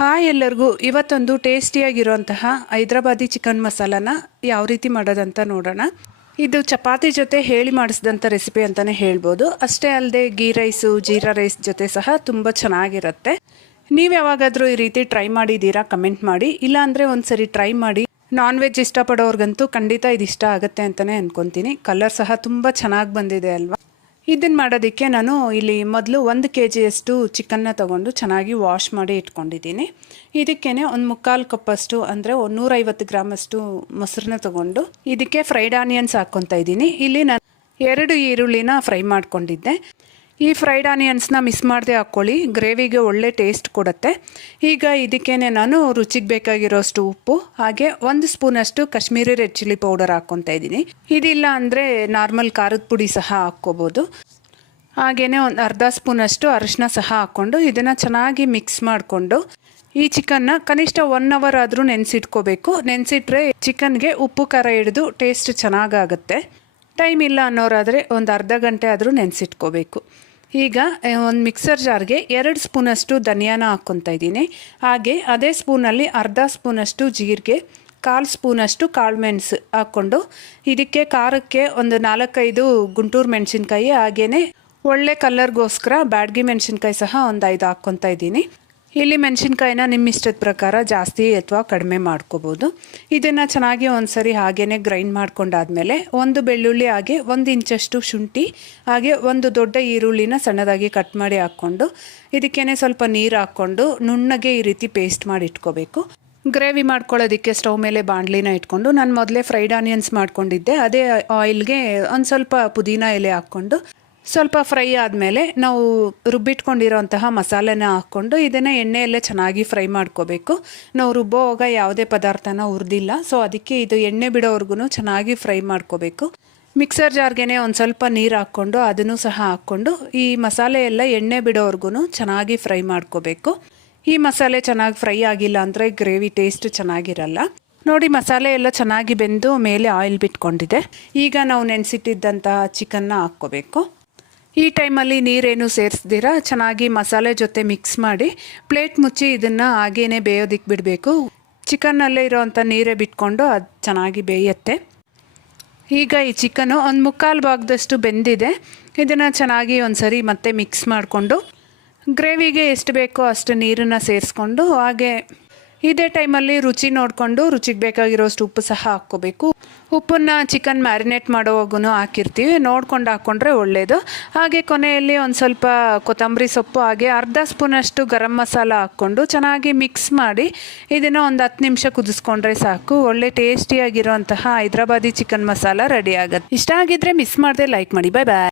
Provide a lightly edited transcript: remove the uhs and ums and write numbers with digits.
Hi ಎಲ್ಲರಿಗೂ ಇವತ್ತೊಂದು ಟೇಸ್ಟಿಯಾಗಿರುವಂತಹ Hyderabadi chicken ಮಸಾಲಾನ ಯಾವ ರೀತಿ ಮಾಡೋದಂತ ನೋಡೋಣ. ಇದು ಚಪಾತಿ ಜೊತೆ ಹೇಳಿ ಮಾಡಿಸಿದಂಥ ರೆಸಿಪಿ ಅಂತಲೇ ಹೇಳ್ಬೋದು. ಅಷ್ಟೇ ಅಲ್ಲದೆ ಗೀ ರೈಸು ಜೀರಾ ರೈಸ್ ಜೊತೆ ಸಹ ತುಂಬ ಚೆನ್ನಾಗಿರುತ್ತೆ. ನೀವು ಯಾವಾಗಾದರೂ ಈ ರೀತಿ ಟ್ರೈ ಮಾಡಿದ್ದೀರಾ ಕಮೆಂಟ್ ಮಾಡಿ, ಇಲ್ಲಾಂದರೆ ಒಂದು ಸರಿ ಟ್ರೈ ಮಾಡಿ. ನಾನ್ ವೆಜ್ ಇಷ್ಟಪಡೋರ್ಗಂತೂ ಖಂಡಿತ ಇದು ಇಷ್ಟ ಆಗುತ್ತೆ ಅಂತಲೇ ಅಂದ್ಕೊತೀನಿ. ಕಲರ್ ಸಹ ತುಂಬ ಚೆನ್ನಾಗಿ ಬಂದಿದೆ ಅಲ್ವಾ. ಇದನ್ನು ಮಾಡೋದಕ್ಕೆ ನಾನು ಇಲ್ಲಿ ಮೊದಲು 1 kgಯಷ್ಟು ಚಿಕನ್ನ ತೊಗೊಂಡು ಚೆನ್ನಾಗಿ ವಾಶ್ ಮಾಡಿ ಇಟ್ಕೊಂಡಿದ್ದೀನಿ. ಇದಕ್ಕೇ ಒಂದು 3/4 ಕಪ್ಪಷ್ಟು ಅಂದರೆ 150 ಗ್ರಾಮಷ್ಟು ಮೊಸರನ್ನ ತೊಗೊಂಡು ಇದಕ್ಕೆ ಫ್ರೈಡ್ ಆನಿಯನ್ಸ್ ಹಾಕ್ಕೊತಾ ಇದ್ದೀನಿ. ಇಲ್ಲಿ ನಾನು 2 ಈರುಳ್ಳಿನ ಫ್ರೈ ಮಾಡ್ಕೊಂಡಿದ್ದೆ. ಈ ಫ್ರೈಡ್ ಆನಿಯನ್ಸ್ನ ಮಿಸ್ ಮಾಡದೆ ಹಾಕ್ಕೊಳ್ಳಿ, ಗ್ರೇವಿಗೆ ಒಳ್ಳೆ ಟೇಸ್ಟ್ ಕೊಡುತ್ತೆ. ಈಗ ಇದಕ್ಕೇ ನಾನು ರುಚಿಗೆ ಬೇಕಾಗಿರೋಷ್ಟು ಉಪ್ಪು ಹಾಗೆ 1 ಸ್ಪೂನಷ್ಟು ಕಾಶ್ಮೀರಿ ರೆಡ್ ಚಿಲ್ಲಿ ಪೌಡರ್ ಹಾಕ್ಕೊತಾ ಇದ್ದೀನಿ. ಇದಿಲ್ಲ ಅಂದರೆ ನಾರ್ಮಲ್ ಖಾರದ ಪುಡಿ ಸಹ ಹಾಕ್ಕೋಬೋದು. ಹಾಗೆಯೇ ಒಂದು ಅರ್ಧ ಸ್ಪೂನಷ್ಟು ಅರಿಶಿನ ಸಹ ಹಾಕ್ಕೊಂಡು ಇದನ್ನು ಚೆನ್ನಾಗಿ ಮಿಕ್ಸ್ ಮಾಡಿಕೊಂಡು ಈ ಚಿಕನ್ನ ಕನಿಷ್ಠ 1 ಅವರ್ ಆದರೂ ನೆನೆಸಿಟ್ಕೋಬೇಕು. ನೆನೆಸಿಟ್ರೆ ಚಿಕನ್ಗೆ ಉಪ್ಪು ಖಾರ ಹಿಡಿದು ಟೇಸ್ಟ್ ಚೆನ್ನಾಗಾಗುತ್ತೆ. ಟೈಮ್ ಇಲ್ಲ ಅನ್ನೋರಾದರೆ ಒಂದು ಅರ್ಧ ಗಂಟೆ ಆದರೂ ನೆನೆಸಿಟ್ಕೋಬೇಕು. ಈಗ ಒಂದು ಮಿಕ್ಸರ್ ಜಾರ್ಗೆ 2 ಸ್ಪೂನಷ್ಟು ಧನಿಯಾನ ಹಾಕ್ಕೊತಾ ಇದ್ದೀನಿ. ಹಾಗೆ ಅದೇ ಸ್ಪೂನಲ್ಲಿ ಅರ್ಧ ಸ್ಪೂನಷ್ಟು ಜೀರಿಗೆ, 1/4 ಸ್ಪೂನಷ್ಟು ಕಾಳುಮೆಣಸು ಹಾಕ್ಕೊಂಡು ಇದಕ್ಕೆ ಖಾರಕ್ಕೆ ಒಂದು 4-5 ಗುಂಟೂರು ಮೆಣಸಿನ್ಕಾಯಿ ಹಾಗೆಯೇ ಒಳ್ಳೆ ಕಲರ್ಗೋಸ್ಕರ ಬ್ಯಾಡಗಿ ಮೆಣಸಿನ್ಕಾಯಿ ಸಹ ಒಂದು 5 ಹಾಕ್ಕೊತಾ ಇದ್ದೀನಿ. ಇಲ್ಲಿ ಮೆಣಸಿನ್ಕಾಯಿನ ನಿಮ್ಮ ಇಷ್ಟದ ಪ್ರಕಾರ ಜಾಸ್ತಿ ಅಥವಾ ಕಡಿಮೆ ಮಾಡ್ಕೋಬೋದು. ಇದನ್ನು ಚೆನ್ನಾಗಿ ಒಂದು ಸರಿ ಹಾಗೇ ಗ್ರೈಂಡ್ ಮಾಡ್ಕೊಂಡಾದಮೇಲೆ 1 ಬೆಳ್ಳುಳ್ಳಿ ಹಾಗೆ 1 ಇಂಚಷ್ಟು ಶುಂಠಿ ಹಾಗೆ 1 ದೊಡ್ಡ ಈರುಳ್ಳಿನ ಸಣ್ಣದಾಗಿ ಕಟ್ ಮಾಡಿ ಹಾಕ್ಕೊಂಡು ಇದಕ್ಕೇ ಸ್ವಲ್ಪ ನೀರು ಹಾಕ್ಕೊಂಡು ನುಣ್ಣಗೆ ಈ ರೀತಿ ಪೇಸ್ಟ್ ಮಾಡಿ ಇಟ್ಕೋಬೇಕು. ಗ್ರೇವಿ ಮಾಡ್ಕೊಳ್ಳೋದಕ್ಕೆ ಸ್ಟವ್ ಮೇಲೆ ಬಾಣಲಿನ ಇಟ್ಕೊಂಡು ನಾನು ಮೊದಲೇ ಫ್ರೈಡ್ ಆನಿಯನ್ಸ್ ಮಾಡ್ಕೊಂಡಿದ್ದೆ. ಅದೇ ಆಯಿಲ್ಗೆ ಒಂದು ಸ್ವಲ್ಪ ಪುದೀನ ಎಲೆ ಹಾಕ್ಕೊಂಡು ಸ್ವಲ್ಪ ಫ್ರೈ ಆದಮೇಲೆ ನಾವು ರುಬ್ಬಿಟ್ಕೊಂಡಿರೋಂತಹ ಮಸಾಲೆನ ಹಾಕ್ಕೊಂಡು ಇದನ್ನು ಎಣ್ಣೆಯಲ್ಲೇ ಚೆನ್ನಾಗಿ ಫ್ರೈ ಮಾಡ್ಕೋಬೇಕು. ನಾವು ರುಬ್ಬೋವಾಗ ಯಾವುದೇ ಪದಾರ್ಥನ ಹುರಿದಿಲ್ಲ, ಸೊ ಅದಕ್ಕೆ ಇದು ಎಣ್ಣೆ ಬಿಡೋವರೆಗೂ ಚೆನ್ನಾಗಿ ಫ್ರೈ ಮಾಡ್ಕೋಬೇಕು. ಮಿಕ್ಸರ್ ಜಾರ್ಗೆ ಒಂದು ಸ್ವಲ್ಪ ನೀರು ಹಾಕ್ಕೊಂಡು ಅದನ್ನು ಸಹ ಹಾಕ್ಕೊಂಡು ಈ ಮಸಾಲೆ ಎಲ್ಲ ಎಣ್ಣೆ ಬಿಡೋವರೆಗೂ ಚೆನ್ನಾಗಿ ಫ್ರೈ ಮಾಡ್ಕೋಬೇಕು. ಈ ಮಸಾಲೆ ಚೆನ್ನಾಗಿ ಫ್ರೈ ಆಗಿಲ್ಲ ಅಂದರೆ ಗ್ರೇವಿ ಟೇಸ್ಟ್ ಚೆನ್ನಾಗಿರಲ್ಲ. ನೋಡಿ, ಮಸಾಲೆ ಎಲ್ಲ ಚೆನ್ನಾಗಿ ಬೆಂದು ಮೇಲೆ ಆಯಿಲ್ ಬಿಟ್ಕೊಂಡಿದೆ. ಈಗ ನಾವು ನೆನೆಸಿಟ್ಟಿದ್ದಂತಹ ಚಿಕನ್ನ ಹಾಕ್ಕೋಬೇಕು. ಈ ಟೈಮಲ್ಲಿ ನೀರೇನು ಸೇರಿಸ್ದಿರ ಚೆನ್ನಾಗಿ ಮಸಾಲೆ ಜೊತೆ ಮಿಕ್ಸ್ ಮಾಡಿ ಪ್ಲೇಟ್ ಮುಚ್ಚಿ ಇದನ್ನು ಹಾಗೇ ಬೇಯೋದಕ್ಕೆ ಬಿಡಬೇಕು. ಚಿಕನ್ನಲ್ಲೇ ಇರೋವಂಥ ನೀರೇ ಬಿಟ್ಕೊಂಡು ಅದು ಚೆನ್ನಾಗಿ ಬೇಯುತ್ತೆ. ಈಗ ಈ ಚಿಕನ್ನು ಒಂದು 3/4 ಭಾಗದಷ್ಟು ಬೆಂದಿದೆ. ಇದನ್ನು ಚೆನ್ನಾಗಿ ಒಂದು ಸರಿ ಮತ್ತೆ ಮಿಕ್ಸ್ ಮಾಡಿಕೊಂಡು ಗ್ರೇವಿಗೆ ಎಷ್ಟು ಬೇಕೋ ಅಷ್ಟು ನೀರನ್ನು ಸೇರಿಸ್ಕೊಂಡು ಹಾಗೆ ಇದೇ ಟೈಮಲ್ಲಿ ರುಚಿ ನೋಡಿಕೊಂಡು ರುಚಿಗೆ ಬೇಕಾಗಿರೋಷ್ಟು ಉಪ್ಪು ಸಹ ಹಾಕ್ಕೋಬೇಕು. ಉಪ್ಪನ್ನು ಚಿಕನ್ ಮ್ಯಾರಿನೇಟ್ ಮಾಡೋವಾಗೂ ಹಾಕಿರ್ತೀವಿ, ನೋಡ್ಕೊಂಡು ಹಾಕ್ಕೊಂಡ್ರೆ ಒಳ್ಳೆಯದು. ಹಾಗೆ ಕೊನೆಯಲ್ಲಿ ಒಂದು ಸ್ವಲ್ಪ ಕೊತ್ತಂಬರಿ ಸೊಪ್ಪು ಹಾಗೆ ಅರ್ಧ ಸ್ಪೂನಷ್ಟು ಗರಂ ಮಸಾಲ ಹಾಕ್ಕೊಂಡು ಚೆನ್ನಾಗಿ ಮಿಕ್ಸ್ ಮಾಡಿ ಇದನ್ನು ಒಂದು 10 ನಿಮಿಷ ಕುದಿಸ್ಕೊಂಡ್ರೆ ಸಾಕು. ಒಳ್ಳೆ ಟೇಸ್ಟಿಯಾಗಿರೋಂತಹ ಹೈದರಾಬಾದಿ ಚಿಕನ್ ಮಸಾಲ ರೆಡಿ ಆಗುತ್ತೆ. ಇಷ್ಟ ಆಗಿದ್ರೆ ಮಿಸ್ ಮಾಡದೆ ಲೈಕ್ ಮಾಡಿ. ಬಾಯ್ ಬಾಯ್.